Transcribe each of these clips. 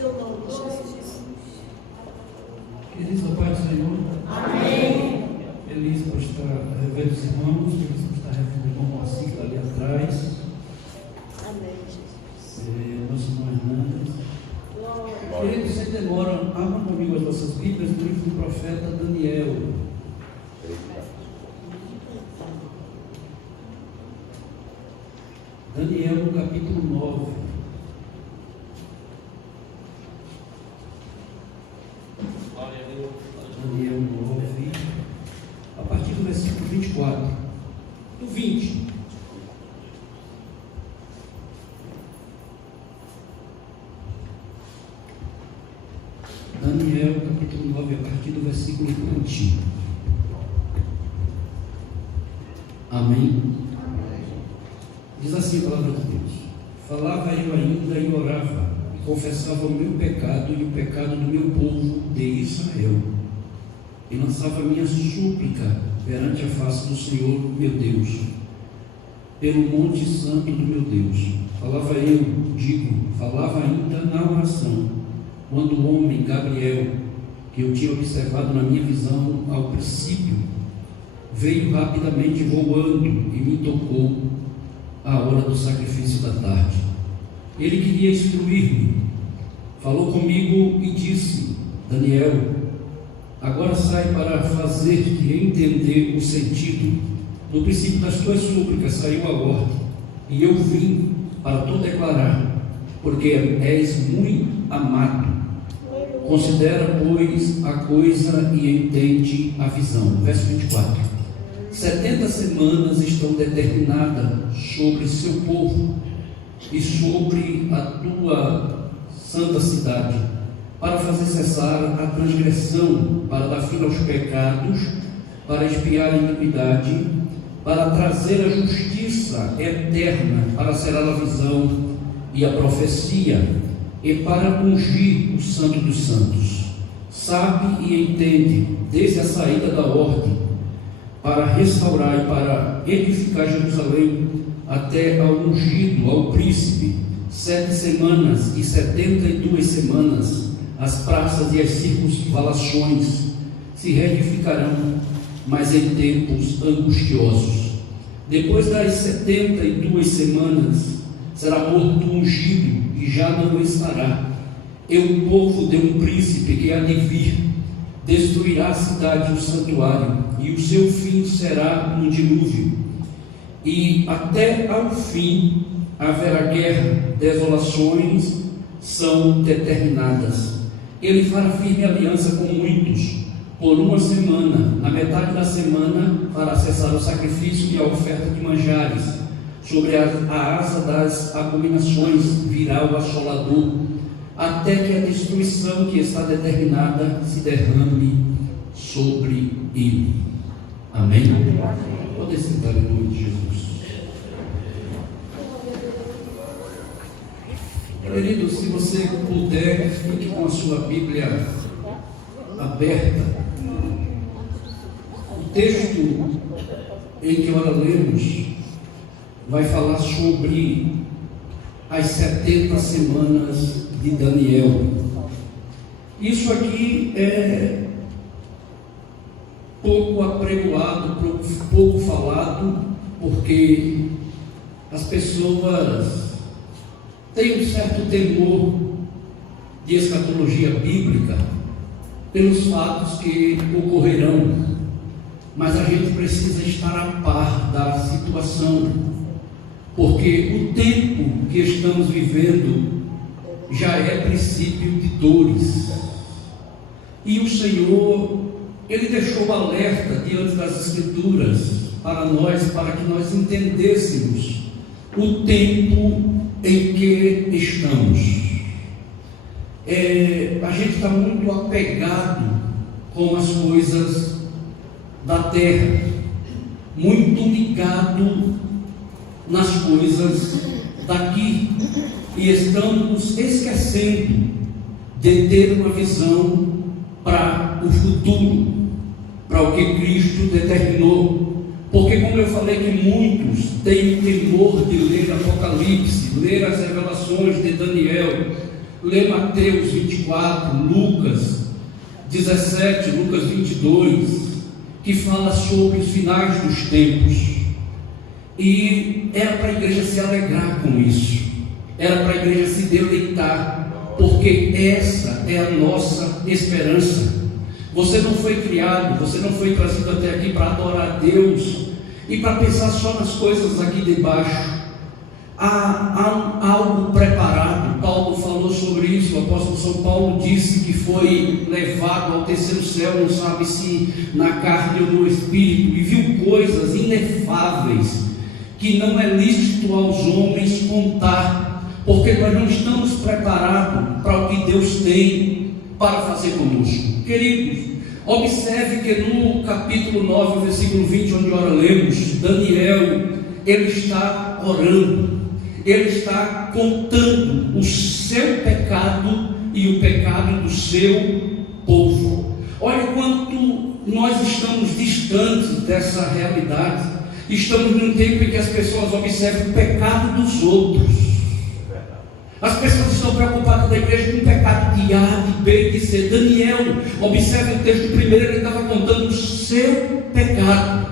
teu nome, Jesus. Queridos, a paz do Senhor. Amém. Feliz por estar revendo os irmãos, feliz por estar revendo o irmão Moacir, que está ali atrás. Amém, Jesus. Nosso irmão Hernandes. Queridos, sem demora, abram comigo as nossas Bíblias no livro do profeta Daniel. Daniel, no capítulo 9. Daniel 9, a partir do versículo 24, do 20. Daniel, capítulo 9, a partir do versículo 20. Amém? Diz assim a palavra de Deus: falava eu ainda e orava, e confessava o meu pecado e o pecado do meu povo de Israel, e lançava minha súplica perante a face do Senhor meu Deus, pelo monte santo do meu Deus. Falava ainda na oração, quando o homem Gabriel, que eu tinha observado na minha visão ao princípio, veio rapidamente voando e me tocou à hora do sacrifício da tarde. Ele queria instruir-me, falou comigo e disse: Daniel, agora sai para fazer-te entender o sentido. No princípio das tuas súplicas saiu a ordem, e eu vim para te declarar, porque és muito amado. Considera, pois, a coisa e entende a visão. Verso 24. 70 semanas estão determinadas sobre seu povo e sobre a tua santa cidade, para fazer cessar a transgressão, para dar fim aos pecados, para expiar a iniquidade, para trazer a justiça eterna, para selar a visão e a profecia, e para ungir o santo dos santos. Sabe e entende, desde a saída da ordem, para restaurar e para edificar Jerusalém, até ao ungido, ao príncipe, 7 semanas e 72 semanas, as praças e as circunvalações se reedificarão, mas em tempos angustiosos. Depois das 72 semanas, será morto o ungido, e já não estará. E o povo de um príncipe que há de vir destruirá a cidade e o santuário, e o seu fim será um dilúvio. E até ao fim haverá guerra, desolações são determinadas. Ele fará firme aliança com muitos, por 1 semana. Na metade da semana fará cessar o sacrifício e a oferta de manjares. Sobre a asa das abominações virá o assolador, até que a destruição que está determinada se derrame sobre ele. Amém? Pode sentar em nome de Jesus. Querido, se você puder, fique com a sua Bíblia aberta. O texto em que ora lemos vai falar sobre as 70 semanas de Daniel. Isso aqui é pouco apregoado, pouco falado, porque as pessoas têm um certo temor de escatologia bíblica pelos fatos que ocorrerão, mas a gente precisa estar a par da situação, porque o tempo que estamos vivendo já é princípio de dores, e o Senhor, Ele deixou alerta diante das Escrituras para nós, para que nós entendêssemos o tempo em que estamos. A gente está muito apegado com as coisas da terra, muito ligado nas coisas daqui, e estamos esquecendo de ter uma visão para o futuro, para o que Cristo determinou. Porque, como eu falei, que muitos têm temor de ler Apocalipse, ler as revelações de Daniel, Lê Mateus 24, Lucas 17, Lucas 22, que fala sobre os finais dos tempos. E era para a igreja se alegrar com isso, era para a igreja se deleitar, porque essa é a nossa esperança. Você não foi criado, você não foi trazido até aqui para adorar a Deus e para pensar só nas coisas aqui debaixo. Há algo preparado. Paulo falou sobre isso. O apóstolo São Paulo disse que foi levado ao terceiro céu, não sabe se na carne ou no espírito, e viu coisas inefáveis que não é lícito aos homens contar, porque nós não estamos preparados para o que Deus tem para fazer conosco. Queridos, observe que no capítulo 9, versículo 20, onde ora lemos, Daniel, ele está orando. Ele está contando o seu pecado e o pecado do seu povo. Olha quanto nós estamos distantes dessa realidade. Estamos num tempo em que as pessoas observam o pecado dos outros. As pessoas estão preocupadas da igreja com o pecado de A, de B, de C. Daniel, observe o texto primeiro, ele estava contando o seu pecado.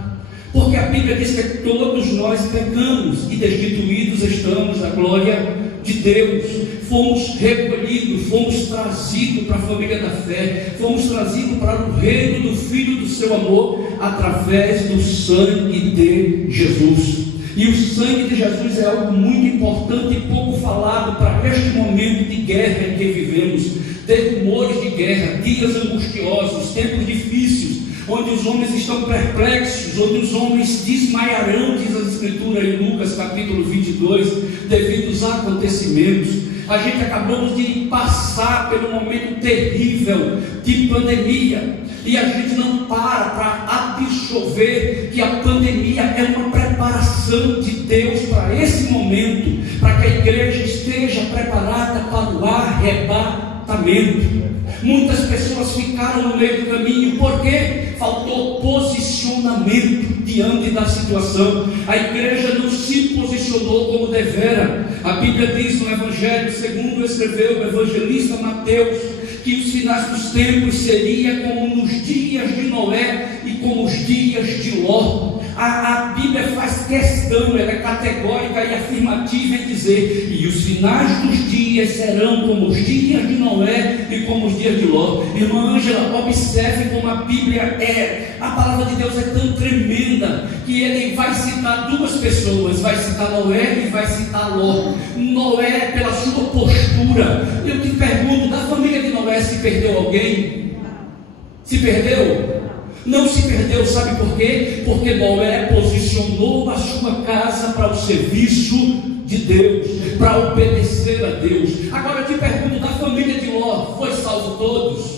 Porque a Bíblia diz que todos nós pecamos e destituídos estamos da glória de Deus. Fomos recolhidos, fomos trazidos para a família da fé, fomos trazidos para o reino do Filho do seu amor, através do sangue de Jesus. E o sangue de Jesus é algo muito importante e pouco falado para este momento de guerra em que vivemos. Temores de guerra, dias angustiosos, tempos difíceis, onde os homens estão perplexos, onde os homens desmaiarão, diz a Escritura em Lucas capítulo 22, devido aos acontecimentos. A gente acabamos de passar pelo momento terrível de pandemia, e a gente não para absorver que a pandemia é uma preparação de Deus para esse momento, para que a igreja esteja preparada para o arrebatamento. Muitas pessoas ficaram no meio do caminho, porque faltou posicionamento diante da situação. A igreja não se posicionou como devera. A Bíblia diz no Evangelho, segundo escreveu o evangelista Mateus, que os finais dos tempos seria como nos dias de Noé e como os dias de Ló. A Bíblia faz questão, ela é categórica e afirmativa em dizer: e os finais dos dias serão como os dias de Noé e como os dias de Ló. Irmã Ângela, observe como a Bíblia é. A palavra de Deus é tão tremenda que ele vai citar duas pessoas, vai citar Noé e vai citar Ló. Noé, pela sua postura. Eu te pergunto, da família de Noé se perdeu alguém? Se perdeu? Não se perdeu, sabe por quê? Porque Noé posicionou a sua casa para o serviço de Deus, para obedecer a Deus. Agora eu te pergunto, da família de Ló, foi salvo todos?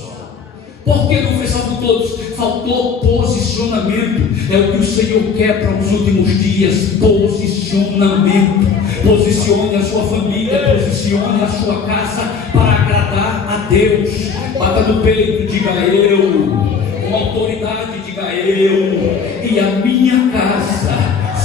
Por que não foi salvo todos? Faltou posicionamento. É o que o Senhor quer para os últimos dias: posicionamento. Posicione a sua família, posicione a sua casa para agradar a Deus. Bata no peito, diga eu. Com autoridade, diga eu e a minha casa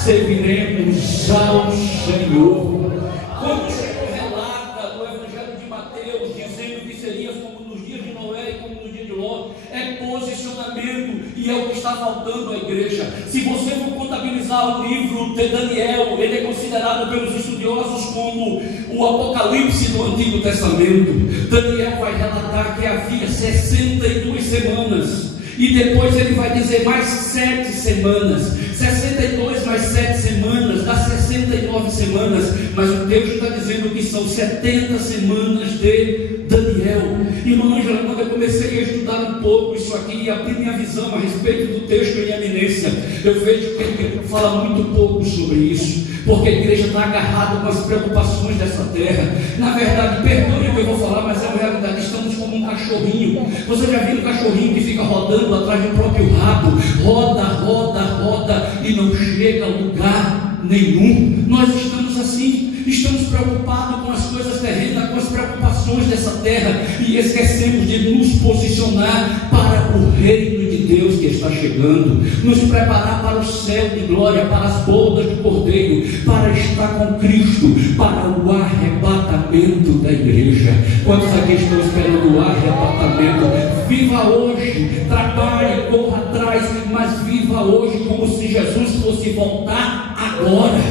serviremos ao Senhor. Quando o Senhor relata no Evangelho de Mateus, dizendo que seria como nos dias de Noé e como nos dias de Ló, é posicionamento, e é o que está faltando à igreja. Se você for contabilizar o livro de Daniel, ele é considerado pelos estudiosos como o Apocalipse do Antigo Testamento. Daniel vai relatar que havia 62 semanas. E depois ele vai dizer mais 7 semanas, 62 mais 7 semanas, dá 69 semanas, mas o texto está dizendo que são 70 semanas de Daniel. Irmã Ângela, quando eu comecei a estudar um pouco isso aqui e abrir minha visão a respeito do texto em eminência, eu vejo que ele fala muito pouco sobre isso, porque a igreja está agarrada com as preocupações dessa terra. Na verdade, perdoe o que eu vou falar, mas é uma realidade, estamos como um cachorrinho. Você já viu um cachorrinho que fica rodando atrás do próprio rabo, roda, roda, roda, e não chega a lugar nenhum. Nós estamos assim, estamos preocupados com as coisas terrenas, com as preocupações dessa terra, e esquecemos de nos posicionar para o reino de Deus que está chegando, nos preparar para o céu de glória, para as bodas do Cordeiro, para estar com Cristo, para o arrebatamento da igreja. Quantos aqui estão esperando o arrebatamento? Viva hoje, trabalhe, corra atrás, mas viva hoje como se Jesus fosse voltar agora.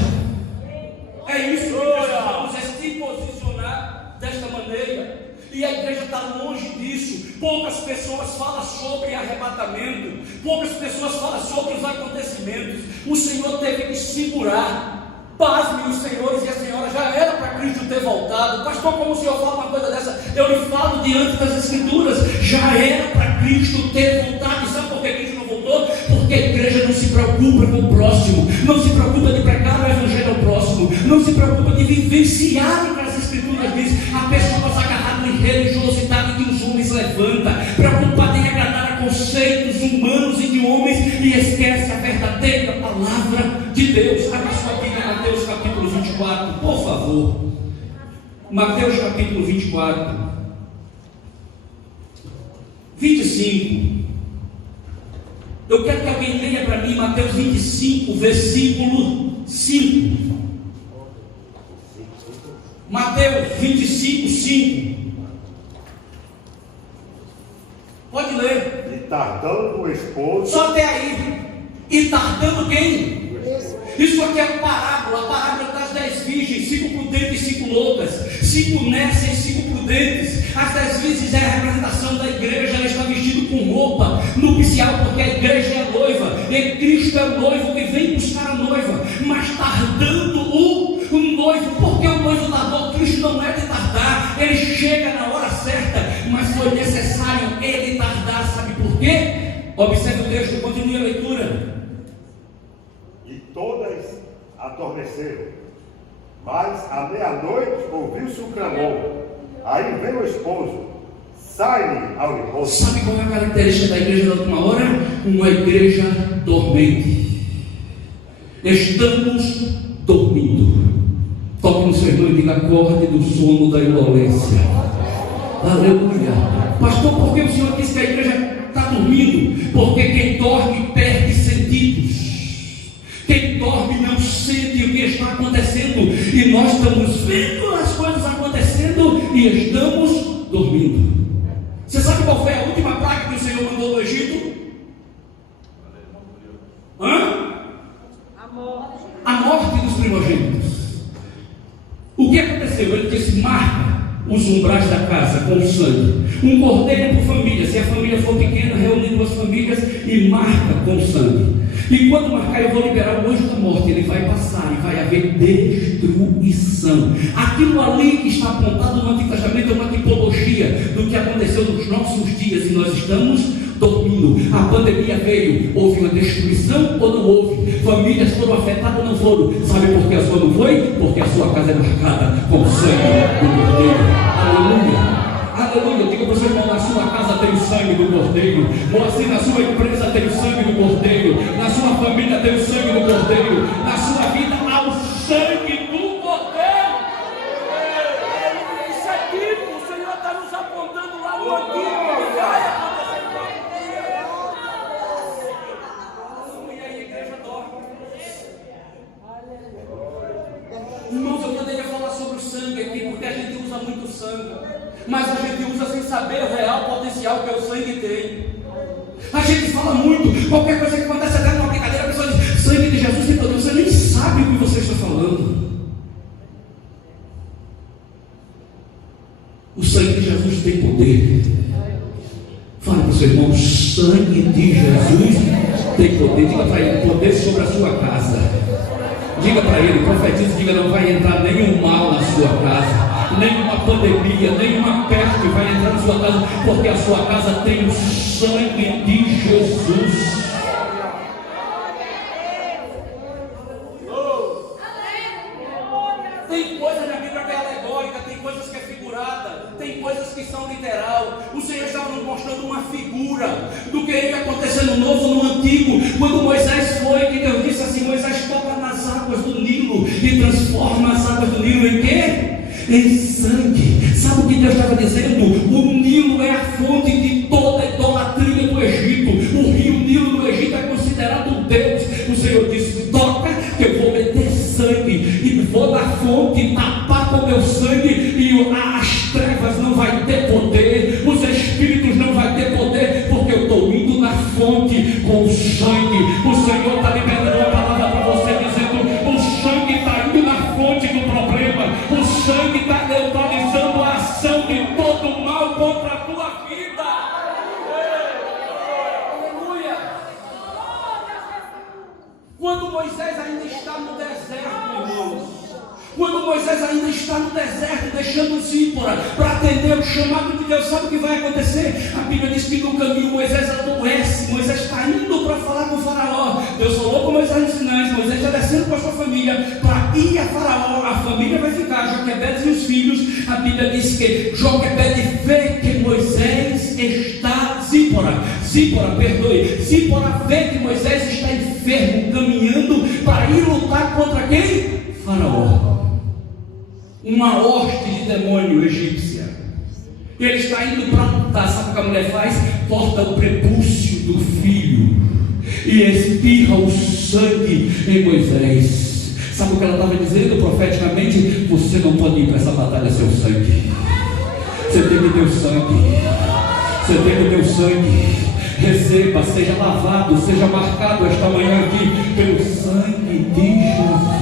É isso que precisamos, é se posicionar desta maneira. E a igreja está longe disso. Poucas pessoas falam sobre arrebatamento, poucas pessoas falam sobre os acontecimentos. O Senhor teve que segurar. Pasmem os senhores e as senhoras, já era para Cristo ter voltado. Pastor, como o senhor fala uma coisa dessa? Eu lhe falo diante das Escrituras, já era para Cristo ter voltado. E sabe por que Cristo não voltou? Porque a igreja não se preocupa com o próximo, não se preocupa de pregar o evangelho ao próximo, não se preocupa de vivenciar o que as Escrituras dizem. A pessoa está agarrada em religiosidade que os homens levantam, preocupada em agradar a conceitos humanos e de homens, e esquece a verdadeira palavra de Deus. Abra sua Bíblia, Mateus capítulo 24, por favor. Mateus capítulo 24, 25. Eu quero que alguém leia para mim Mateus 25, versículo 5. Mateus 25, 5. Pode ler. E tardando o esposo. Só até aí. E tardando quem? Isso aqui é uma parábola. A parábola das 10 virgens, 5 prudentes e 5 loucas, 5 nécias e 5 prudentes. As 10 virgens é a representação da igreja. Ela está vestida com roupa nupcial, porque a igreja é a noiva, e Cristo é o noivo que vem buscar a noiva. Mas tardando o noivo, porque o noivo tardou. Cristo não é de tardar, ele chega na hora certa, mas foi necessário ele tardar. Sabe por quê? Observe o texto, continue a leitura. E todas adormeceram, mas à meia-noite ouviu-se um clamor. Aí vem o esposo, sai-lhe ao encontro. Sabe qual é a característica da igreja da última hora? Uma igreja dormente. Estamos dormindo. Toque no seu irmão e diga: acorde do sono da indolência. Aleluia. Pastor, por que o senhor disse que a igreja está dormindo? Porque quem dorme perde sentidos. Quem dorme não sente o que está acontecendo, e nós estamos vendo as coisas acontecendo e estamos dormindo. Você sabe qual foi a última praga que o Senhor mandou no Egito? A morte dos primogênitos. O que aconteceu? Ele disse: marca os umbrais da casa com o sangue. Um cordeiro por família. Se a família for pequena, reúne 2 famílias e marca com o sangue. E quando marcar, eu vou liberar o anjo da morte. Ele vai passar e vai haver destruição. Aquilo ali que está apontado no Antigo Testamento é uma tipologia do que aconteceu nos nossos dias, e nós estamos dormindo. A pandemia veio, houve uma destruição ou não houve? Famílias foram afetadas ou não foram? Sabe por que a sua não foi? Porque a sua casa é marcada com o sangue do Cordeiro. Aleluia. Aleluia. Diga para o seu irmão: na sua casa tem o sangue do Cordeiro. Ou assim, na sua empresa tem o sangue do Cordeiro. Na sua família tem o sangue do Cordeiro. Na sua vida há o sangue do Cordeiro. Isso é bíblico. O Senhor está nos apontando lá no Antigo que vai acontecer. E aí a igreja dorme. Irmãos, eu poderia falar sobre o sangue aqui, porque a gente usa muito sangue, mas a gente usa sem saber o real potencial que o sangue tem. A gente fala muito, qualquer coisa que acontece até numa brincadeira, a pessoa diz: sangue de Jesus tem poder. Você nem sabe o que você está falando. O sangue de Jesus tem poder. Fala para o seu irmão: o sangue de Jesus tem poder. Diga para ele: poder sobre a sua casa. Diga para ele, profetize, diga: não vai entrar nenhum mal na sua casa, nenhuma pandemia, nenhuma peste vai entrar na sua casa, porque a sua casa tem o sangue de Jesus. Tem coisa na Bíblia que é alegórica, tem coisas que é figurada, tem coisas que são literal. O Senhor estava nos mostrando uma figura do que ia acontecer no Novo, no Antigo. Quando Moisés foi, que Deus disse assim: Moisés, toca nas águas águas do Nilo e transforma as águas do Nilo em quê? Em sangue. Sabe o que Deus estava dizendo? O Nilo é a fonte de toda a idolatria do Egito. O rio Nilo do Egito é considerado um Deus. O Senhor disse: toca que eu vou meter sangue e vou na fonte tapar com meu sangue, e as trevas não vai ter poder, os espíritos não vai ter poder, porque eu estou indo na fonte com o sangue. O Senhor está liberando uma palavra para você, dizendo: o sangue está indo na fonte do problema, o sangue está neutralizando a ação de todo o mal contra a tua vida. Aleluia. Quando Moisés ainda está no deserto, irmãos, quando Moisés ainda está no deserto, deixando Zípora para atender o chamado de Deus, sabe o que vai acontecer? A Bíblia diz que no caminho Moisés adoece. Moisés está indo para falar com o faraó. Deus falou com Moisés no Sinai: Moisés está descendo com a sua família para ir a faraó. A família vai ficar, Joquebede e os filhos. A Bíblia diz que Joquebede vê que Moisés está, Zípora vê que Moisés está enfermo, caminhando para ir lutar contra quem? Faraó. Uma hoste de demônio egípcia. Ele está indo para lutar. Sabe o que a mulher faz? Corta o prepúcio do filho e espirra o sangue em Moisés. Sabe o que ela estava dizendo profeticamente? Você não pode ir para essa batalha sem o sangue. Você tem que ter o sangue. Você tem que ter o sangue. Receba, seja lavado, seja marcado esta manhã aqui pelo sangue de Jesus.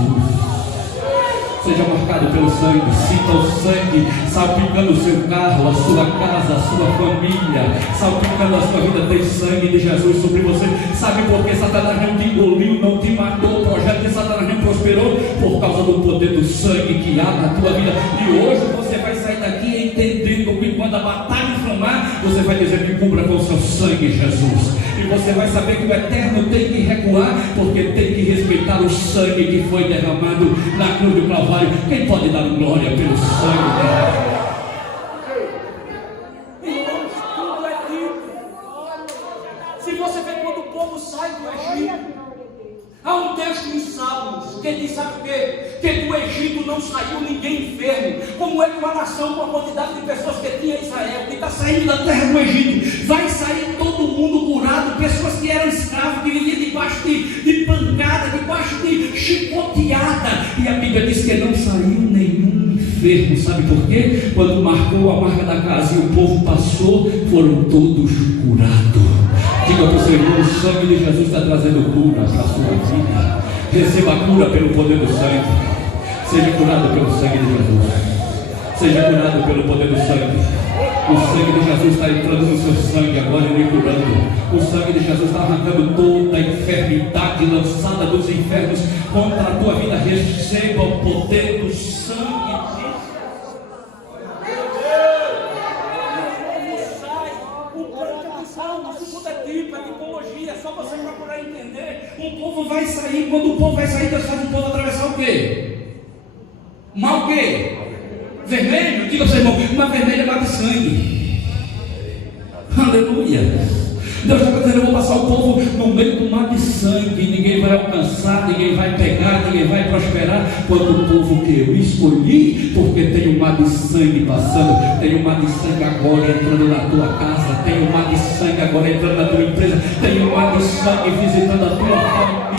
Seja marcado pelo sangue, sinta o sangue salpicando o seu carro, a sua casa, a sua família, salpicando a sua vida. Tem sangue de Jesus sobre você. Sabe por que Satanás não te engoliu, não te matou? O projeto de Satanás não prosperou por causa do poder do sangue que há na tua vida. E hoje você vai sair daqui entendendo que quando a batalha inflamar, você vai dizer: me cubra com o seu sangue, Jesus. E você vai saber que o eterno tem que recuar, porque tem que respeitar o sangue que foi derramado na cruz do Calvário. Quem pode dar glória pelo sangue dele? Irmãos, tudo é dito. Se você vê quando o povo sai do Egito, há um texto em Salmos que diz: sabe o quê? Que do Egito não saiu ninguém enfermo. Como é que uma nação com a quantidade de pessoas que tinha Israel, que está saindo da terra do Egito, vai sair todo mundo curado? Pessoas que eram escravos, que viviam debaixo de pancada, debaixo de chicoteada. E a Bíblia diz que não saiu nenhum enfermo. Sabe por quê? Quando marcou a marca da casa e o povo passou, foram todos curados. Diga para o seu irmão: o sangue de Jesus está trazendo cura para a sua vida. Receba a cura pelo poder do sangue. Seja curado pelo sangue de Jesus. Seja curado pelo poder do sangue. O sangue de Jesus está entrando no seu sangue agora e lhe curando. O sangue de Jesus está arrancando toda a enfermidade lançada dos infernos contra a tua vida. Receba o poder do sangue de Jesus. É só você procurar entender. Um povo vai sair. Quando o povo vai sair, Deus faz o povo atravessar o quê? Mal o quê? Vermelho? Diga ao seu irmão: uma vermelha bate sangue. Aleluia. Deus está dizendo: eu vou passar o povo no meio do mar de sangue. Ninguém vai alcançar, ninguém vai pegar, ninguém vai prosperar. Quando o povo que eu escolhi, porque tem um mar de sangue passando, tem um mar de sangue agora entrando na tua casa, tem um mar de sangue agora entrando na tua empresa, tem um mar de sangue visitando a tua família.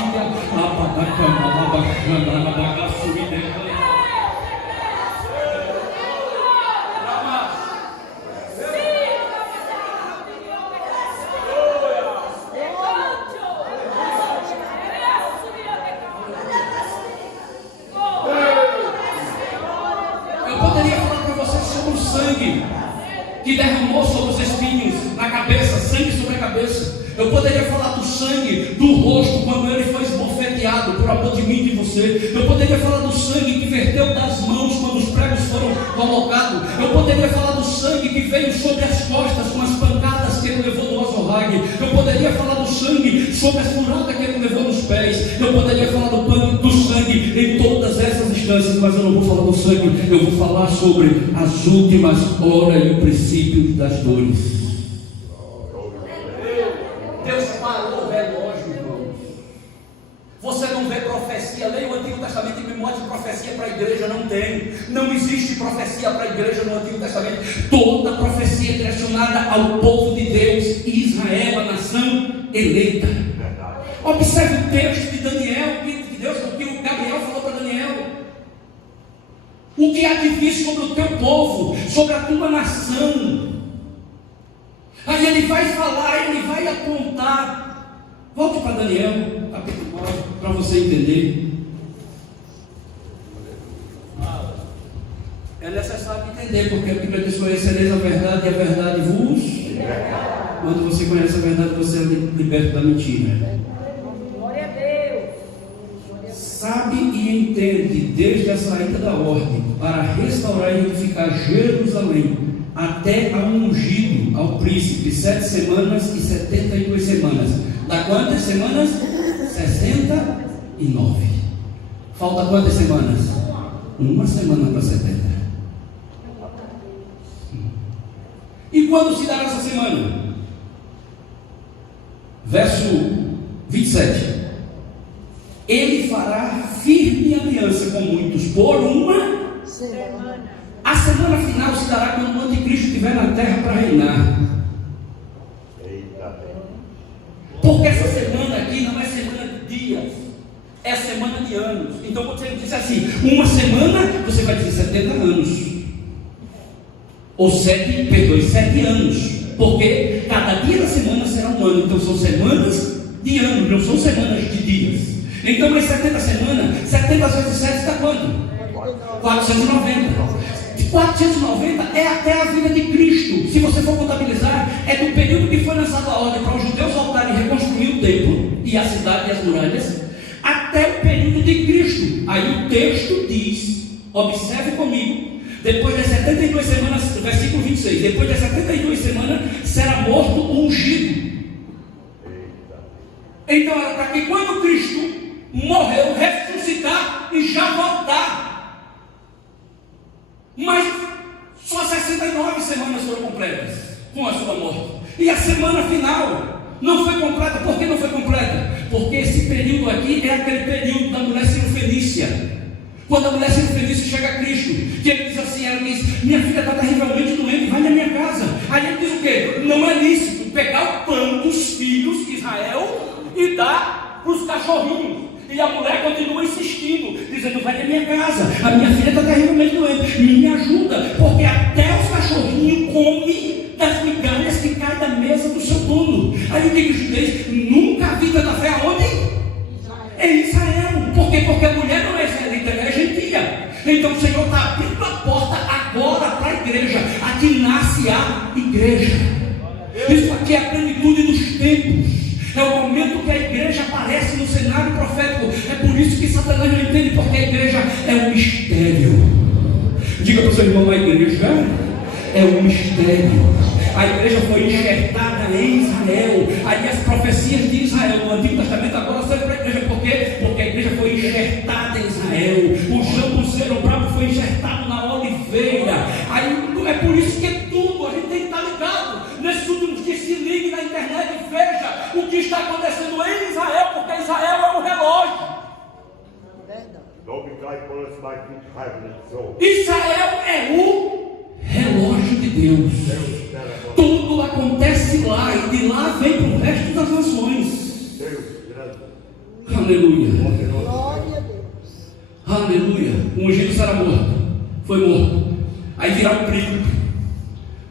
Que derramou sobre os espinhos na cabeça, sangue sobre a cabeça. Eu poderia falar do sangue do rosto quando ele foi esbofeteado por amor de mim e de você. Eu poderia falar do sangue que verteu das mãos quando os pregos foram colocados. Eu poderia falar do sangue que veio sobre as costas com as pancadas que ele levou do Azorrague. Eu poderia falar do sangue sobre as furadas que ele levou nos pés. Eu poderia falar do sangue em todas essas instâncias, mas eu não vou falar do sangue. Eu vou falar sobre as últimas horas e o princípio das dores. Deus parou o relógio, irmãos. Você não vê profecia, leia o Antigo Testamento em memória de profecia para a igreja, não tem. Não existe profecia para a igreja no Antigo Testamento. Toda profecia é direcionada ao povo de Deus, Israel, a nação eleita. Observe o texto de Daniel, que o Gabriel falou para Daniel. O que há de vir sobre o teu povo, sobre a tua nação. Aí ele vai falar, ele vai apontar. Volte para Daniel, capítulo 9, para você entender. É necessário entender, porque a Bíblia diz: conhecereis a verdade e a verdade vos. Quando você conhece a verdade, você é liberto da mentira. Glória a Deus. Sabe e entende desde a saída da ordem para restaurar e edificar Jerusalém até ao ungido, ao príncipe, 7 semanas e 72 semanas. Dá quantas semanas? 69. Falta quantas semanas? Uma semana para 70. E quando se dará essa semana? Verso 27. Ele fará firme aliança com muitos por uma Semana. A semana final se dará quando o anticristo estiver na terra para reinar. Eita. Porque essa semana aqui não é semana de dias, é semana de anos. Então você diz assim: uma semana, você vai dizer 70 anos. Ou 7 anos. Porque cada dia da semana será um ano. Então são semanas de anos, não são semanas de dias. Então as 70 semanas, 70 vezes 7 está quanto? 490. De 490 é até a vinda de Cristo. Se você for contabilizar, é do período que foi lançada a ordem para os judeus voltarem e reconstruir o templo e a cidade e as muralhas, até o período de Cristo. Aí o texto diz, observe comigo, depois das 72 semanas, versículo 26, depois das 72 semanas será morto o ungido. Então era para que quando Cristo morreu, ressuscitar e já voltar. Mas só 69 semanas foram completas com a sua morte. E a semana final não foi completa. Por que não foi completa? Porque esse período aqui é aquele período da mulher cirofenícia. Quando a mulher cirofenícia chega a Cristo, que ele diz assim, ela diz: minha filha está terrivelmente doente, vai na minha casa. Aí ele diz o quê? Não é lícito pegar o pão dos filhos de Israel e dar para os cachorrinhos. E a mulher continua insistindo, dizendo: vai na minha casa, a minha filha está terrivelmente doente, me ajuda, porque até os cachorrinhos comem das migalhas que caem da mesa do seu dono. Aí o que Cristo diz? Nunca a vida da fé aonde? Em Israel. Por quê? Porque a mulher não é israelita, ela é gentia. Então o Senhor está abrindo a porta agora para a igreja. Aqui nasce a igreja. Isso aqui é a plenitude dos tempos. É o momento que a igreja aparece no cenário profético. É por isso que Satanás não entende, porque a igreja é um mistério. Diga para o seu irmão: a igreja é um mistério. A igreja foi enxertada em Israel. Aí as profecias de Israel no Antigo Testamento agora servem para a igreja. Por quê? Porque a igreja foi enxertada em Israel. O jambuzeiro bravo foi enxertado na oliveira. Aí é por isso que tudo a gente tem que estar ligado. Nesses últimos dias, se ligue na internet e veja o que está acontecendo em Israel, porque Israel é um relógio. Israel é o relógio de Deus. Tudo acontece lá e de lá vem para o resto das nações. Aleluia. Glória a Deus. Aleluia. O ungido será morto. Foi morto. Aí virá o príncipe.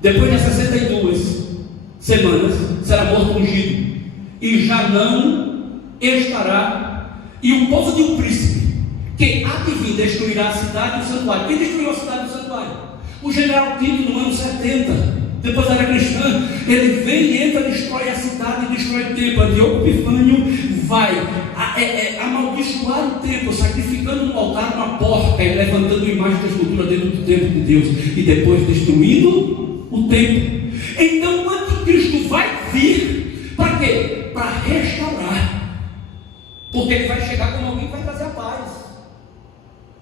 Depois de 62 semanas será morto o ungido. E já não estará. E o povo de um príncipe, que há de vir, destruirá a cidade e o santuário. Quem destruiu a cidade e o santuário? O general Tito, no ano 70. Depois era cristã. Ele vem e entra, destrói a cidade e destrói o templo. Antíoco Epifânio vai amaldiçoar o templo, sacrificando no altar uma porca e levantando imagem da escultura dentro do templo de Deus, e depois destruindo o templo. Então o anticristo vai vir para quê? Para restaurar, porque ele vai chegar como alguém que vai trazer a paz.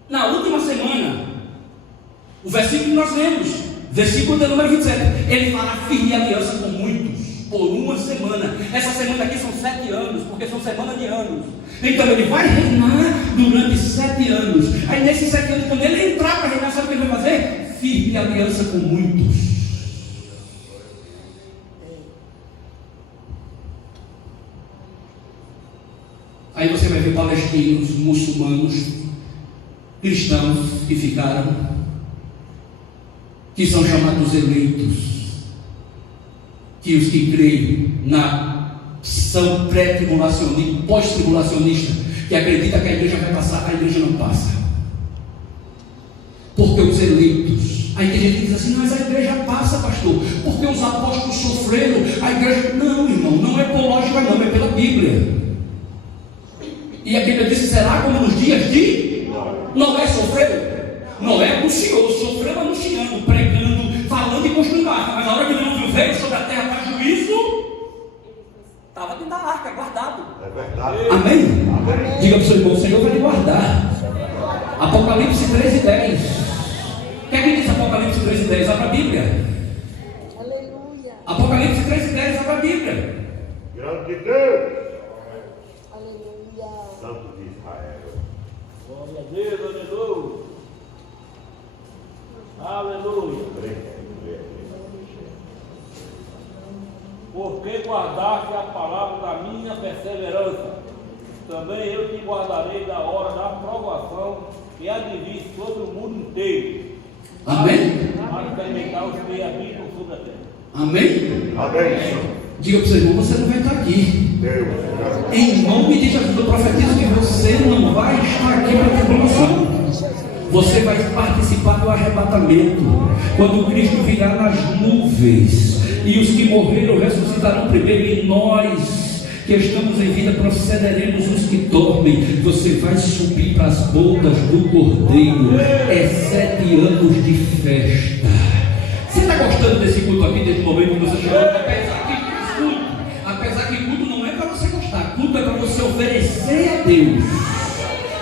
Na última semana, o versículo que nós lemos, versículo de número 27, ele fará firme aliança com muitos por uma semana. semana. Essa semana aqui são 7 anos, porque são semana de anos. Então ele vai reinar durante 7 anos. Aí nesses 7 anos, quando ele entrar para reinar, sabe o que ele vai fazer? Firme aliança com muitos. Aí você vai ver palestinos, muçulmanos, cristãos que ficaram, que são chamados eleitos, que os que creem na são pré-tribulacionista, pós-tribulacionista, que acredita que a igreja vai passar, a igreja não passa. Porque os eleitos, aí tem gente que diz assim, mas a igreja passa, pastor, porque os apóstolos sofreram, a igreja, não, irmão, não é por lógica não, é pela Bíblia. E a Bíblia diz, será como nos dias de Noé sofreu? Noé anunciou, sofreu anunciando, pregando, falando e construindo arca, mas na hora que o dilúvio veio sobre a terra para juízo, estava dentro da arca, guardado. É verdade. Amém? Amém. Diga para o seu irmão, o Senhor vai lhe guardar. Apocalipse 13:10. O que é que diz Apocalipse 13:10? Abra a Bíblia. Aleluia. Apocalipse 13:10, abra a Bíblia. Grande Deus. Aleluia. Santo de Israel. Glória a Deus, aleluia. Aleluia. Porque guardaste a palavra da minha perseverança, também eu te guardarei da hora da provação que há de vir sobre o mundo inteiro. Amém? Para experimentar os que habitam sobre a terra. Amém? Amém. Diga para o seu irmão, você não vai estar aqui. Deus. Em nome de Jesus, eu profetizo que você não vai estar aqui para a tribulação. Você vai participar do arrebatamento, quando Cristo virá nas nuvens, e os que morreram ressuscitarão primeiro, e nós que estamos em vida procederemos os que dormem. Você vai subir para as bodas do Cordeiro. É 7 anos de festa. Você está gostando desse culto aqui, desse momento que você chegou? Apesar que culto não é para você gostar, culto é para você oferecer a Deus.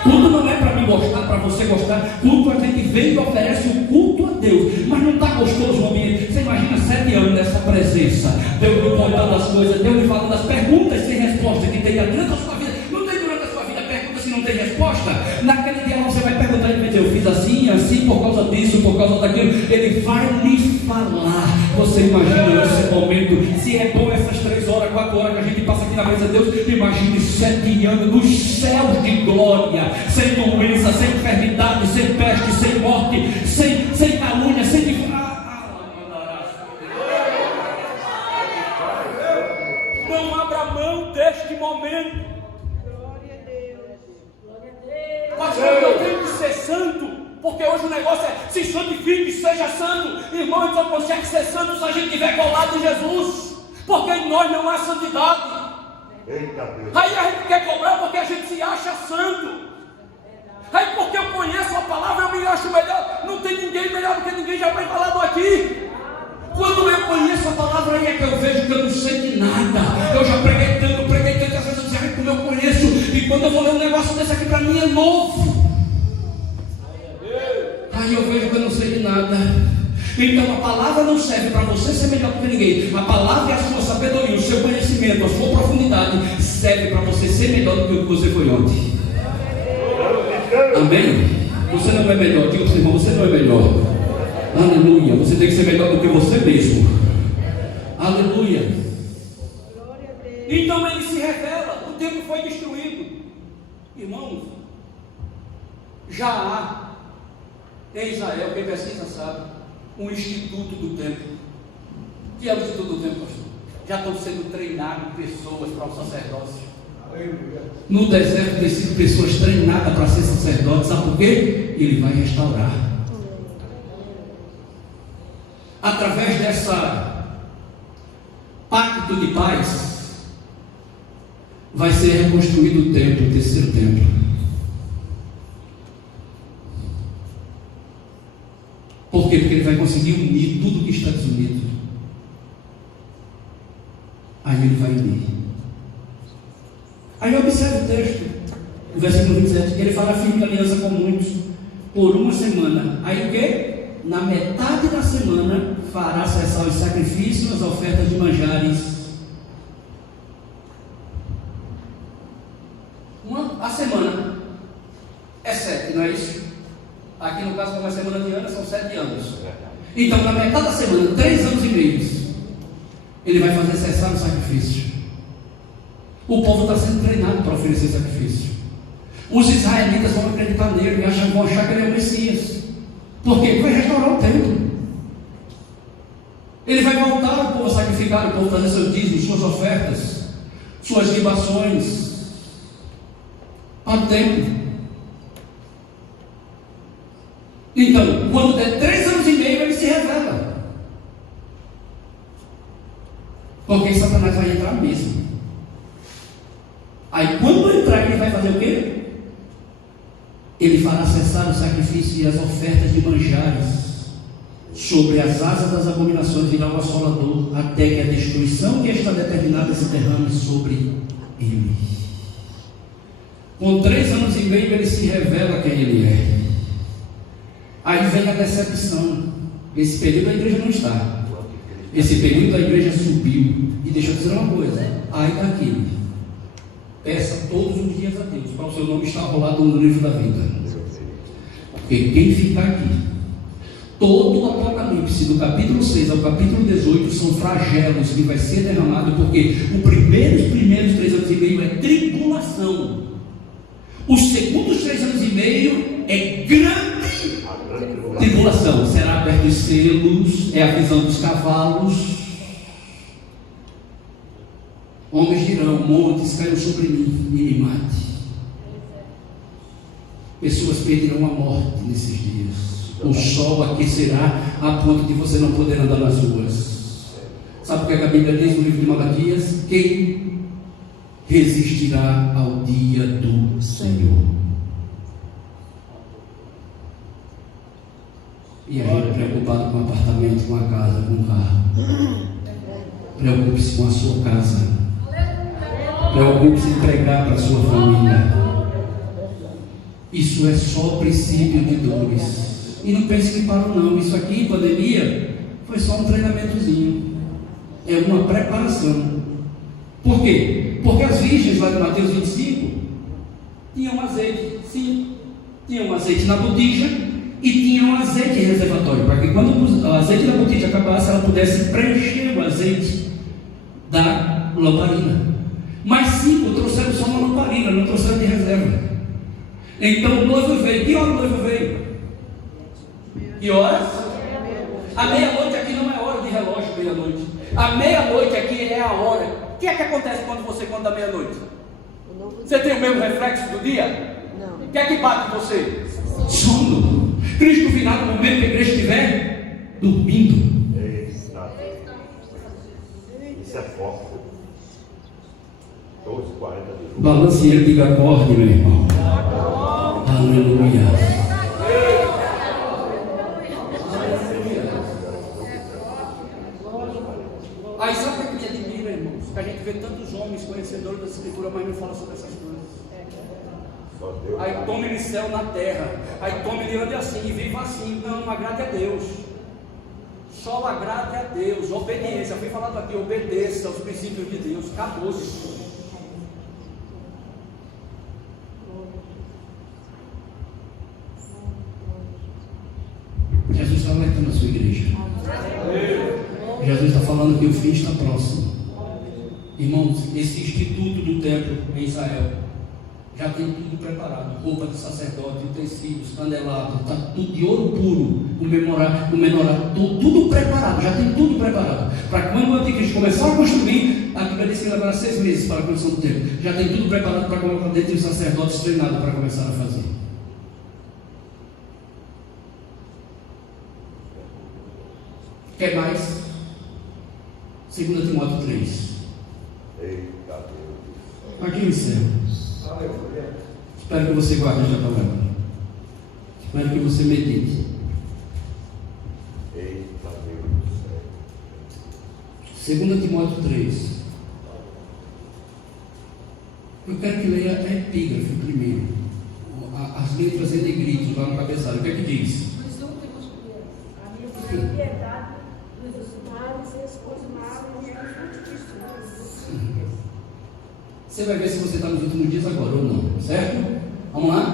Culto não é para me gostar, para você gostar. Culto a gente vem e oferece o culto a Deus. Mas não está gostoso o ambiente. Você imagina 7 anos nessa presença, Deus me contando as coisas, Deus me falando as perguntas sem resposta que tem durante a sua vida. Não tem durante a sua vida perguntas se não tem resposta. Naquele dia você vai perguntar, ele vai dizer, eu fiz assim, assim, por causa disso, por causa daquilo. Ele vai lhe falar. Você imagina nesse momento, se é bom essas 3 horas, 4 horas que a gente passa aqui na presença de Deus, imagine 7 anos nos céus de glória, sem doença, sem enfermidade, sem peste, sem morte, sem calúnia, sem... Não abra mão deste momento. Glória a Deus. Glória a Deus. Pastor, eu tenho que ser santo, porque hoje o negócio é se santifique, seja santo. Irmão, a gente só consegue ser santo se a gente estiver colado em Jesus, porque em nós não há santidade. Eita Deus. Aí a gente quer cobrar porque a gente se acha santo. Aí porque eu conheço a palavra, eu me acho melhor. Não tem ninguém melhor do que ninguém já foi falado aqui. Quando eu conheço a palavra, aí é que eu vejo que eu não sei de nada. Eu já preguei tanto, às vezes eu disse, como eu conheço. E quando eu vou ler um negócio desse aqui, para mim é novo. Aí eu vejo que eu não sei de nada. Então a palavra não serve para você ser melhor do que ninguém. A palavra é a sua sabedoria, o seu conhecimento, a sua profundidade serve para você ser melhor do que o que você foi ontem. Amém? Você não é melhor. Diga para o seu irmão, você não é melhor. Aleluia. Você tem que ser melhor do que você mesmo. Aleluia. Glória a Deus. Então ele se revela. O templo foi destruído. Irmãos, já há em Israel, quem pesquisa sabe, um instituto do templo. O que é o instituto do templo, pastor? Já estão sendo treinadas pessoas para o sacerdócio. No deserto tem sido pessoas treinadas para ser sacerdote. Sabe por quê? Ele vai restaurar. Através dessa pacto de paz, vai ser reconstruído o templo, o terceiro templo. Por quê? Porque ele vai conseguir unir tudo que está desunido. Aí ele vai unir. Aí observe o texto, o versículo 27, que ele fala firme aliança com muitos por 1 semana. Aí o quê? Na metade da semana fará cessar os sacrifícios, as ofertas de manjares não é isso? Aqui no caso, como é semana de Ana, são 7 anos. Então, na metade da semana, 3 anos e meio, ele vai fazer cessar o sacrifício. O povo está sendo treinado para oferecer sacrifício. Os israelitas vão acreditar nele e vão achar que ele é o Messias. Por quê? Porque vai restaurar o templo. Ele vai voltar o povo a sacrificar, o povo fazer seus dízimos, suas ofertas, suas libações para o templo. Então, quando der 3 anos e meio, ele se revela. Porque Satanás vai entrar mesmo. Aí quando entrar, ele vai fazer o quê? Ele fará cessar o sacrifício e as ofertas de manjares. Sobre as asas das abominações virá o assolador, até que a destruição que está determinada se derrame sobre ele. Com 3 anos e meio ele se revela quem ele é. Aí vem a decepção. Esse período a igreja não está. Esse período a igreja subiu. E deixa eu dizer uma coisa: ai daquele, peça todos os dias a Deus para o seu nome estar rolado no livro da vida. Porque quem ficar aqui, todo o Apocalipse, do capítulo 6 ao capítulo 18, são flagelos que vai ser derramado, porque os primeiros 3 anos e meio é tribulação. Os segundos 3 anos e meio é grande tribulação. Será aberto os selos, é a visão dos cavalos. Homens dirão: montes caiu sobre mim e me mate. Pessoas perderão a morte nesses dias. O sol aquecerá a ponto de você não poder andar nas ruas. Sabe o que a Bíblia diz no livro de Malaquias? Quem resistirá ao dia do Senhor? E a gente preocupado com um apartamento, com uma casa, com um carro. Preocupe-se com a sua casa. Preocupe-se em pregar para a sua família. Isso é só princípio de dores. E não pense que parou não. Isso aqui, pandemia, foi só um treinamentozinho. É uma preparação. Por quê? Porque as virgens lá de Mateus 25 tinham azeite. Sim, tinham azeite na botija e tinham azeite em reservatório, para que quando o azeite da botija acabasse, ela pudesse preencher o azeite da lamparina. Mas 5 trouxeram só uma lamparina, não trouxeram de reserva. Então o noivo veio. Que hora o noivo veio? Que horas? A meia-noite aqui não é hora de relógio, meia-noite. A meia-noite aqui é a hora. O que é que acontece quando você conta meia-noite? Você tem o mesmo reflexo do dia? Não. O que é que bate em você? Sono. Cristo virá no momento que a igreja estiver dormindo. Isso é forte. 12, 40 minutos. Balance ele, diga acorde, meu irmão. Aleluia. Aí sabe o que me admira, irmãos? Que a gente vê tantos homens conhecedores da Escritura, mas não fala sobre essas coisas. Aí tome-lhe céu na terra. Aí tome-lhe ande assim e viva assim. Não, agrade a Deus. Só agrade a Deus. Obediência. Foi falado aqui, obedeça aos princípios de Deus. Acabou-se. Jesus está alertando a sua igreja. Jesus está falando que o fim está próximo. Irmãos, esse instituto do templo em Israel já tem tudo preparado: roupa de sacerdote, utensílios, candelabro, está tudo de ouro puro, o menorá, tudo preparado, já tem tudo preparado. Para quando o anticristo começar a construir, a Bíblia diz que levará 6 meses para a construção do templo. Já tem tudo preparado para colocar dentro dos sacerdotes treinados para começar a fazer. Quer mais? 2 Timóteo 3. Eita Deus. Aqui eu encerro. Espero que você guarde esta palavra. Espero que você medite. Eita Deus. 2 Timóteo 3. Eu quero que leia a epígrafe primeiro. As letras em negritos lá no cabeçalho. O que é que diz? A minha propriedade dos mares e as coisas malas e as multiplicações. Você vai ver se você está nos últimos dias agora ou não, certo? Vamos lá?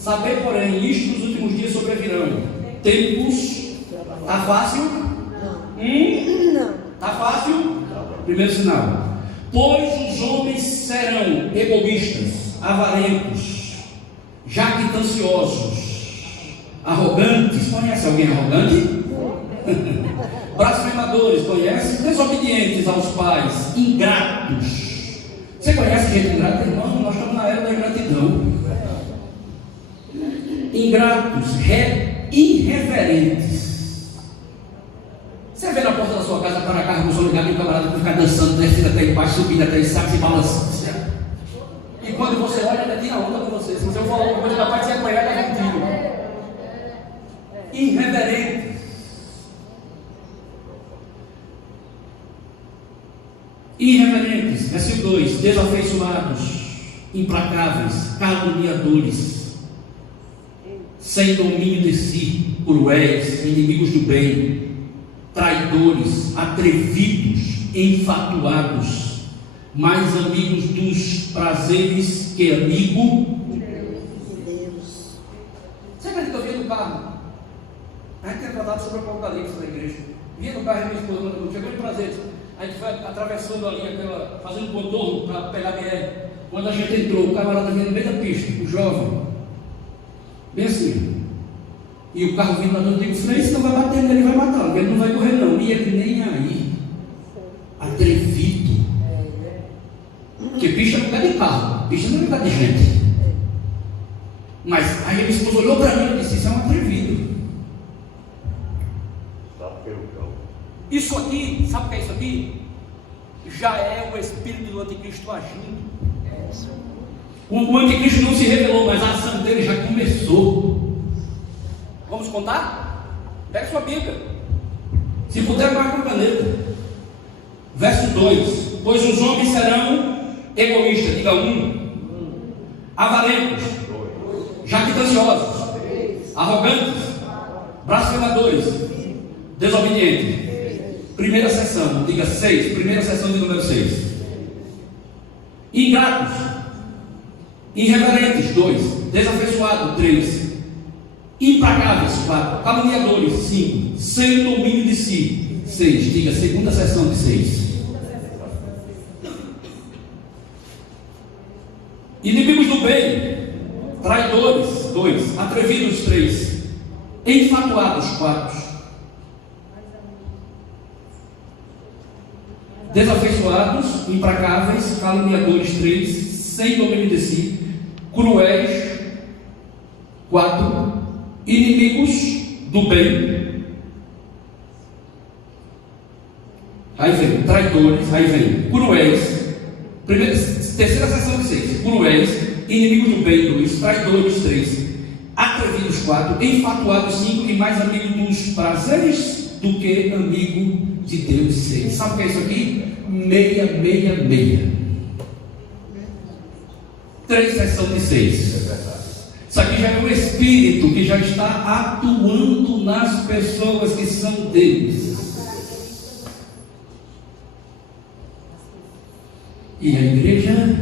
Saber, porém, isto nos últimos dias sobrevirão tempos. Está fácil? Não. Está fácil? Primeiro sinal. Pois os homens serão egoístas, avarentos, jactanciosos, arrogantes. Conhece alguém arrogante? Blasfemadores, conhece? Desobedientes aos pais, ingratos. Você conhece gente ingrata, irmão? Nós estamos na era da ingratidão. Ingratos, irreverentes. Você vê na porta da sua casa, para carro, com o som ligado, e o camarada ficar dançando, descendo até embaixo, subindo até sabe, se balançando. E quando você olha, até tira onda com você. Se você for alguma coisa capaz de se apanhar, dá contigo. Irreverentes. Irreverentes, versículo 2: desafeiçoados, implacáveis, caluniadores, sem domínio de si, cruéis, inimigos do bem, traidores, atrevidos, enfatuados, mais amigos dos prazeres que amigo de Deus. Você acredita que eu vinha no carro? A gente tem tratado sobre o Apocalipse na igreja. Vinha no carro e minha esposa, chegou de prazeres. A gente foi atravessando ali, fazendo contorno para pegar a BR. Quando a gente entrou, o camarada vinha no meio da pista, o jovem, bem assim. E o carro vindo lá dentro, eu digo, freio, se não vai bater nele, ele vai matar, ele não vai correr não. E ele nem aí. Atrevido. Porque pista é lugar de carro, pista não é lugar de gente. Mas aí a minha esposa olhou para mim e disse, isso é um atrevido. Isso aqui, sabe o que é isso aqui? Já é o espírito do anticristo agindo. O anticristo não se revelou, mas a ação dele já começou. Vamos contar? Pega sua Bíblia. Se puder, marca uma caneta. Verso 2: pois os homens serão egoístas, diga 1, avarentos, jactanciosos, arrogantes, blasfemadores, desobedientes. Primeira seção, diga 6, primeira seção de número 6. Ingratos, irreverentes, 2, desafeiçoados, 3, implacáveis, 4, caluniadores, 5, sem domínio de si, 6, diga segunda seção de 6. Inimigos do bem, traidores, 2, atrevidos, 3, enfatuados, 4, desafeiçoados, implacáveis, caluniadores, 3, sem domínio de si, cruéis, 4, inimigos do bem, aí vem traidores, aí vem cruéis, terceira seção de 6, cruéis, inimigos do bem, 2, traidores, 3, atrevidos, 4, enfatuados, 5, e mais amigos dos prazeres do que amigo de Deus, 6. Sabe o que é isso aqui? 666. 3 seção de 6. Isso aqui já é um espírito que já está atuando nas pessoas que são deles. E a igreja?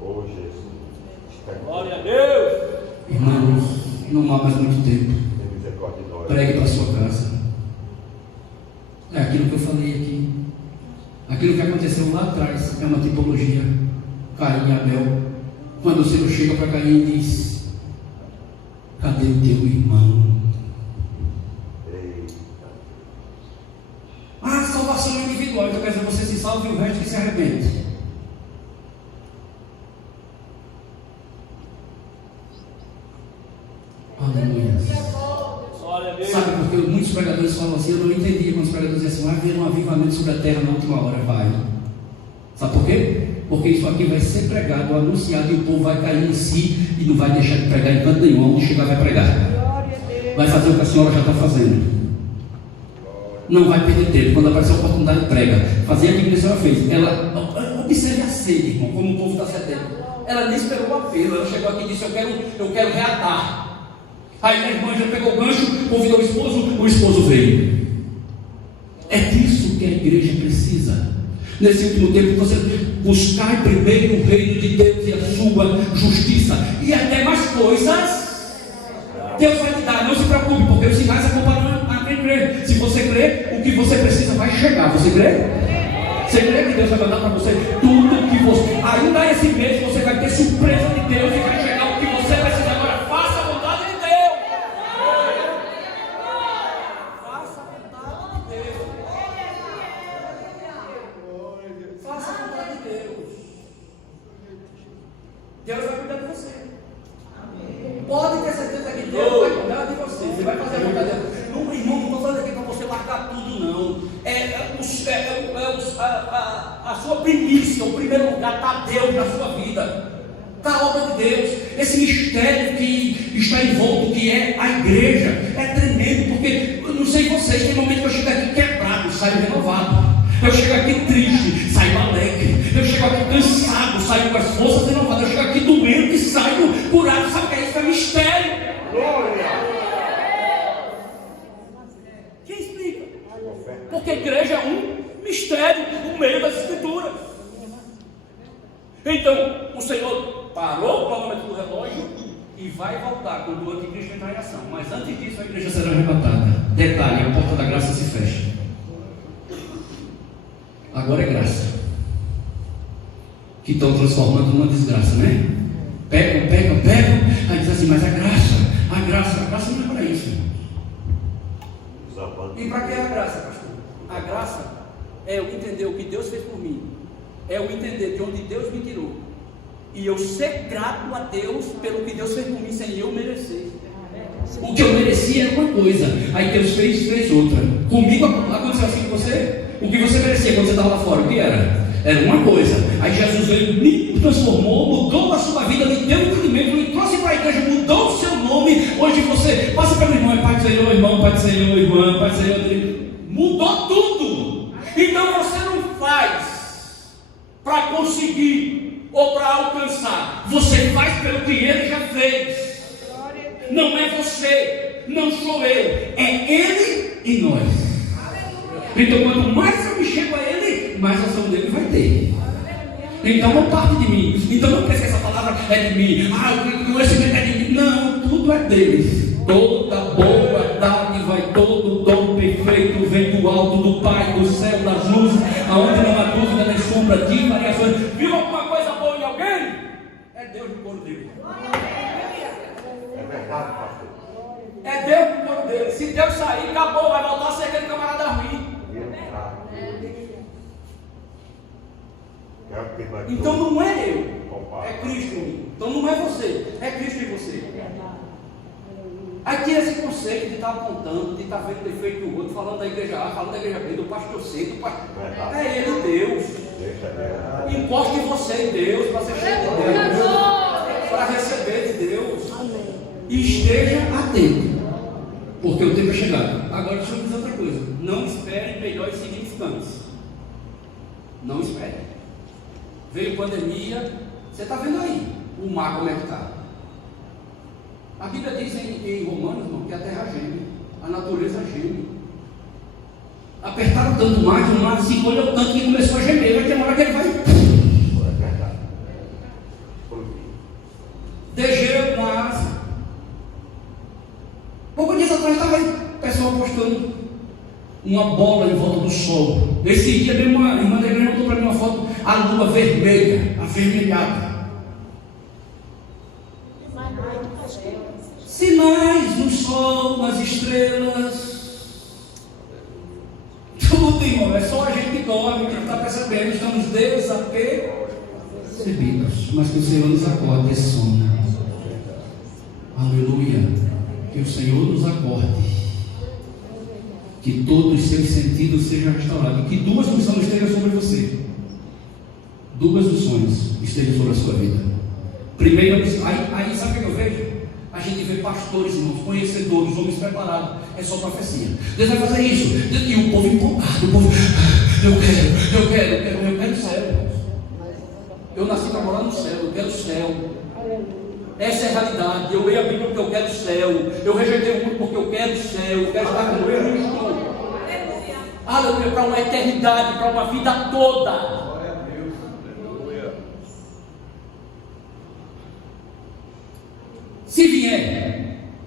Oh, Jesus. Glória a Deus. Irmãos, não há mais muito tempo. Tem misericórdia de nós. Pregue para a sua casa. É aquilo que eu falei aqui. Aquilo que aconteceu lá atrás é uma tipologia. Caim e Abel. Quando o Senhor chega para Caim e diz: cadê o teu irmão? Ah, salvação é individual. Então quer dizer, você se salva e o resto que se arrepende. Aleluia. Sabe porque muitos pregadores falam assim? Eu não entendia quando os pregadores diziam assim: vai haver um avivamento sobre a terra na última hora. Vai. Sabe por quê? Porque isso aqui vai ser pregado, anunciado, e o povo vai cair em si e não vai deixar de pregar em canto nenhum. Onde chegar vai pregar. Vai fazer o que a senhora já está fazendo. Não vai perder tempo. Quando aparecer a oportunidade, prega. Fazer aquilo que a senhora fez. Ela, observe a sede, irmão, como o povo está sedento. Ela nem esperou o apelo. Ela chegou aqui e disse: eu quero reatar. Aí minha irmã já pegou o gancho, convidou o esposo veio. É disso que a igreja precisa. Nesse último tempo, você buscai primeiro o reino de Deus e a sua justiça, e até mais coisas Deus vai te dar. Não se preocupe, porque os sinais acompanham a quem crê. Se você crê, o que você precisa vai chegar. Você crê? Você crê que Deus vai mandar para você tudo que você... Ainda esse mês você vai ter surpresa de Deus e vai chegar o que você precisa. Agora faça a vontade de Deus. Faça a vontade de Deus. Faça a vontade de Deus. Deus vai cuidar de você. Pode ter certeza que Deus vai cuidar de você. Você vai fazer a vontade de Deus. Não, irmão, não estou falando aqui para você largar tudo, não. A sua primícia, o primeiro lugar está Deus na sua vida. Está a obra de Deus. Esse mistério que está envolto, que é a igreja, é tremendo, porque eu não sei vocês, tem momento que eu chego aqui quebrado, saio renovado. Eu chego aqui triste, saio alegre. Eu chego aqui cansado, saio com as forças renovadas. Eu chego aqui doente e saio curado. Sabe o que é isso? É mistério. Glória! Quem explica? Porque a igreja é um mistério no meio das escrituras. Então, o Senhor parou o cronômetro do relógio e vai voltar quando o anticristo entrar em ação. Mas antes disso, a igreja será arrebatada. Detalhe, a porta da graça se fecha. Agora é graça. Que estão transformando numa desgraça, né? Pegam. Aí diz assim, mas a graça não é para isso. E para que é a graça, pastor? A graça é eu entender o que Deus fez por mim. É eu entender de onde Deus me tirou. E eu ser grato a Deus pelo que Deus fez por mim sem eu merecer. O que eu merecia era uma coisa, aí Deus fez outra. Comigo aconteceu assim com você? O que você merecia quando você estava lá fora, o que era? Era uma coisa. Aí Jesus veio, me transformou, mudou a sua vida, me deu um entendimento, me trouxe para a igreja, mudou o seu nome. Hoje você passa pelo irmão, é Pai do Senhor, irmão, Pai do Senhor, irmã, Pai do Senhor. Mudou tudo. Então você não faz para conseguir ou para alcançar. Você faz pelo que Ele já fez. Não é você, não sou eu, é Ele e nós. Então quanto mais eu me chego a Ele, mais a ação dele vai ter. Então não parte de mim. Então não pense que essa palavra é de mim. O conhecimento é de mim. Não, tudo é dele. Toda boa dádiva e todo dom perfeito vem do alto, do Pai, do céu, das luzes, aonde não há dúvida nem sombra de variações. Viu alguma coisa boa em alguém? É Deus no coro dele. É verdade, pastor. É Deus no coro dele. Se Deus sair, acabou, vai voltar a ser aquele camarada ruim. Então não é eu, é Cristo em mim. Então não é você, é Cristo em você. Aqui esse conceito de estar apontando, de estar vendo o defeito do outro, falando da igreja A, falando da igreja B, do pastor C, do pastor... É Ele, Deus. Encoste você em Deus para ser cheio de Deus, para receber de Deus. E esteja atento, porque o tempo é chegado. Agora deixa eu dizer outra coisa: não espere melhores significantes. Não espere. Veio pandemia, você está vendo aí o mar como é que está. A Bíblia diz em Romanos, irmão, que a terra geme, a natureza geme. Apertaram tanto o mar que o mar se encolheu tanto que começou a gemer. Vai ter uma hora que ele vai. Degeu com a asa. Pouco dias atrás estava aí o pessoal postando uma bola em volta do sol. Esse dia veio uma irmã da igreja mandou para mim uma foto, a lua vermelha, avermelhada. Sinais no sol, nas estrelas. Tudo, irmão, é só a gente que dorme, que não está percebendo. Estamos desapercebidos, mas que o Senhor nos acorde desse sono. Aleluia. Que o Senhor nos acorde. Que todos os seus sentidos sejam restaurados. Que duas funções estejam sobre você. Duas funções estejam sobre a sua vida. Primeiro, aí sabe o que eu vejo? A gente vê pastores, irmãos, conhecedores, homens preparados. É só profecia. Deus vai fazer isso. E o povo empolgado. O povo, eu quero o céu. Eu nasci para morar no céu. Eu quero o céu. Essa é a realidade. Eu leio a Bíblia porque eu quero o céu. Eu rejeitei o mundo porque eu quero o céu. Eu quero estar com Cristo. Aleluia, para uma eternidade, para uma vida toda.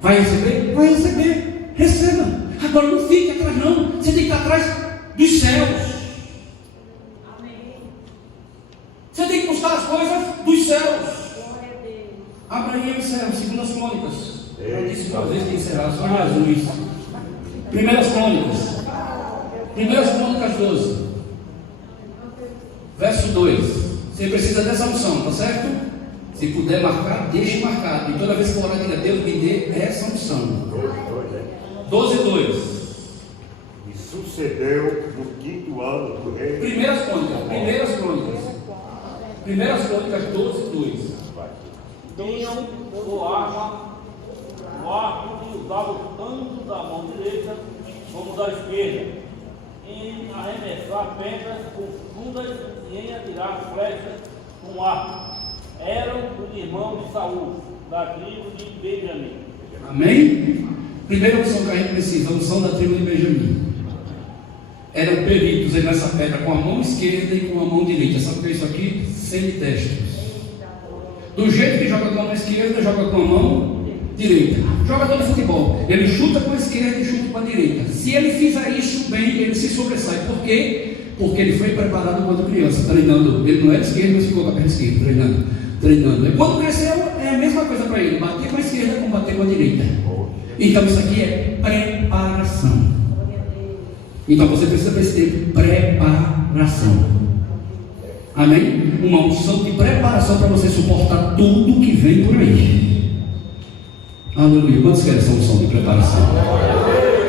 Vai receber? Vai receber. Receba. Agora não fique atrás não. Você tem que estar atrás dos céus. Você tem que buscar as coisas dos céus. Abra aí o céu, 2 Crônicas. Eu disse uma vez que encerrar, só Jesus. 1 Crônicas. 1 Crônicas 12. Verso 2. Você precisa dessa unção, tá certo? Se puder marcar, deixe marcado. E toda vez que for orar, diga: Deus, me dê essa unção. 12:2. E sucedeu no 5º ano do rei. 1 Crônicas. 1 Crônicas 12:2. Tinham o arco que usava tanto da mão direita como da esquerda, em arremessar pedras profundas e em atirar flechas com arco. Eram os irmãos de Saul, da tribo de Benjamim. Amém? Primeira unção que a gente precisa, a unção da tribo de Benjamim. Eram peritos nessa pedra com a mão esquerda e com a mão direita. Sabe o que é isso aqui? Semidestros. Do jeito que joga com a mão esquerda, joga com a mão direita. Jogador de futebol, ele chuta com a esquerda e chuta com a direita. Se ele fizer isso bem, ele se sobressai. Por quê? Porque ele foi preparado quando criança, treinando. Ele não era esquerdo, mas ficou com a perna esquerda, treinando. E quando cresceu, é a mesma coisa para ele: bater com a esquerda como bater com a direita. Então isso aqui é preparação. Então você precisa ter preparação. Amém? Uma unção de preparação para você suportar tudo que vem por aí. Aleluia. Quantos querem essa unção de preparação?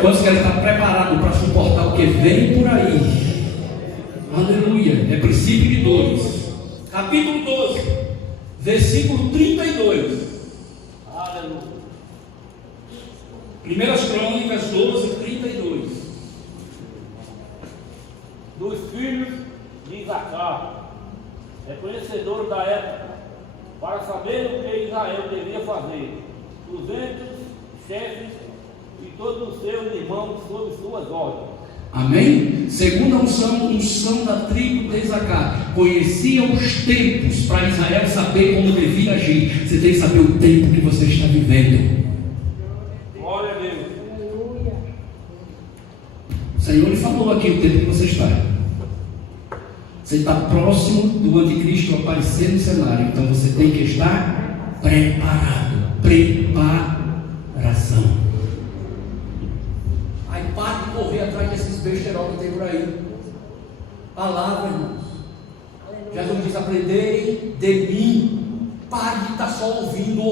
Quantos querem estar preparados para suportar o que vem por aí? Aleluia. É princípio de dores. Capítulo 12, versículo 32. Aleluia. 1 Crônicas 12, 32. Dos filhos de Isacar, reconhecedores da época, para saber o que Israel devia fazer, 200 chefes e todos os seus irmãos sob suas ordens. Amém? Segunda unção da tribo de Isacar. Conhecia os tempos para Israel saber como devia agir. Você tem que saber o tempo que você está vivendo. Glória a Deus. O Senhor lhe falou aqui o tempo que você está. Você está próximo do anticristo aparecer no cenário. Então você tem que estar preparado. Preparação. Aí pare de correr atrás desses besterol que tem por aí. Palavra, irmãos. Jesus diz: aprendei de mim. Pare de estar só ouvindo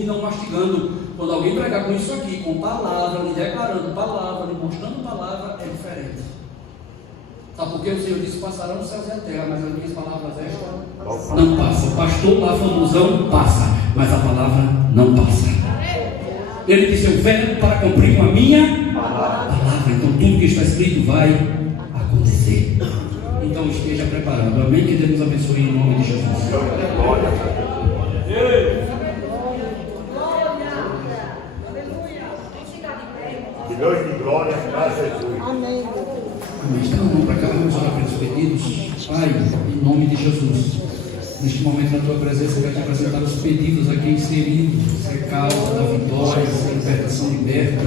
e não mastigando. Quando alguém pregar com isso aqui, com palavra, lhe declarando palavra, lhe mostrando palavra, é diferente. Sabe por quê? O Senhor disse: passarão os céus e a terra, mas as minhas palavras estas não passam. O pastor lá famosão passa, mas a palavra não passa. Ele disse: eu venho para cumprir com a minha palavra. Então tudo que está escrito vai acontecer. Então esteja preparado. Amém? Que Deus nos abençoe em nome de Jesus. Que Deus de glória para Jesus. Amém. Estenda a mão para cá, vamos orar pelos pedidos. Pai, em nome de Jesus, neste momento na tua presença, eu quero te apresentar os pedidos aqui inseridos. Se é causa da vitória, se é libertação liberta,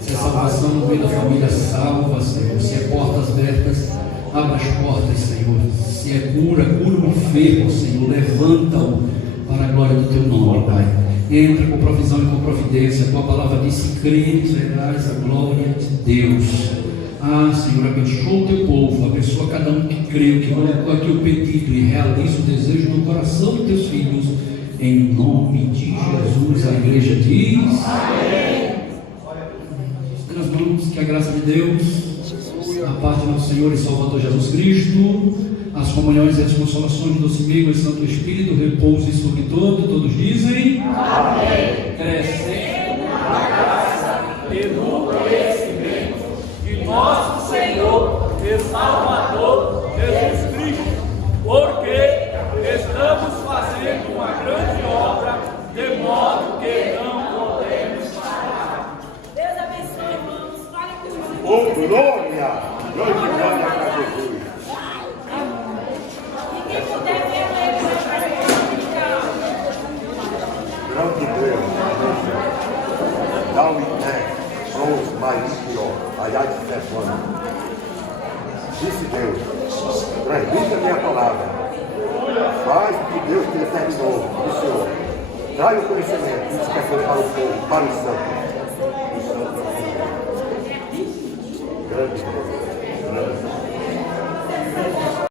se é salvação no meio da família salva, Senhor. Se é portas abertas, abra as portas, Senhor. Se é cura, cura o enfermo, Senhor. Levanta-o para a glória do teu nome, Pai. Entra com provisão e com providência. A tua palavra diz: se creres, verás a glória de Deus. Ah, Senhor, abençoa o teu povo, abençoa cada um que creu, que colocou aqui o pedido e realiza o desejo do coração dos teus filhos, em nome de Jesus. A igreja diz: amém. Nós vamos, que a graça de Deus, a parte do nosso Senhor e Salvador Jesus Cristo, as comunhões e as consolações do nosso amigo e Santo Espírito repouse sobre todos dizem: amém. Crescendo na graça e no conhecimento de nosso Senhor e Salvador Jesus Cristo, porque estamos fazendo uma grande obra, de modo que não podemos parar. Deus abençoe, irmãos. Fale comigo. Oh, glória! Glória de glória para Jesus. E quem puder ver ele vai fazer. Grande Deus. Deus. Transmita a minha palavra. Faz o que Deus te determinou do Senhor. Traga o conhecimento, edificação para o povo, para os santos. Grande Deus.